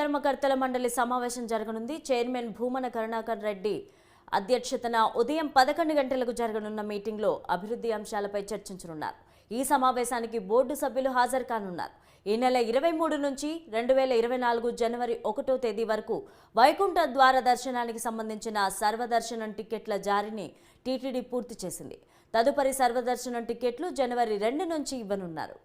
ధర్మకర్తల మండలి సమావేశం జరగనుంది. చైర్మన్ భూమన కరుణాకర్ రెడ్డి అధ్యక్షతన ఉదయం 11 గంటలకు జరగనున్న మీటింగ్లో అభివృద్ధి అంశాలపై చర్చించనున్నారు. ఈ సమావేశానికి బోర్డు సభ్యులు హాజరు కానున్నారు. ఈ నెల 23 నుంచి 2024 జనవరి 1వ తేదీ వరకు వైకుంఠ ద్వార దర్శనానికి సంబంధించిన సర్వదర్శనం టికెట్ల జారీని టీటీడీ పూర్తి చేసింది. తదుపరి సర్వదర్శనం టికెట్లు జనవరి 2 నుంచి ఇవ్వనున్నారు.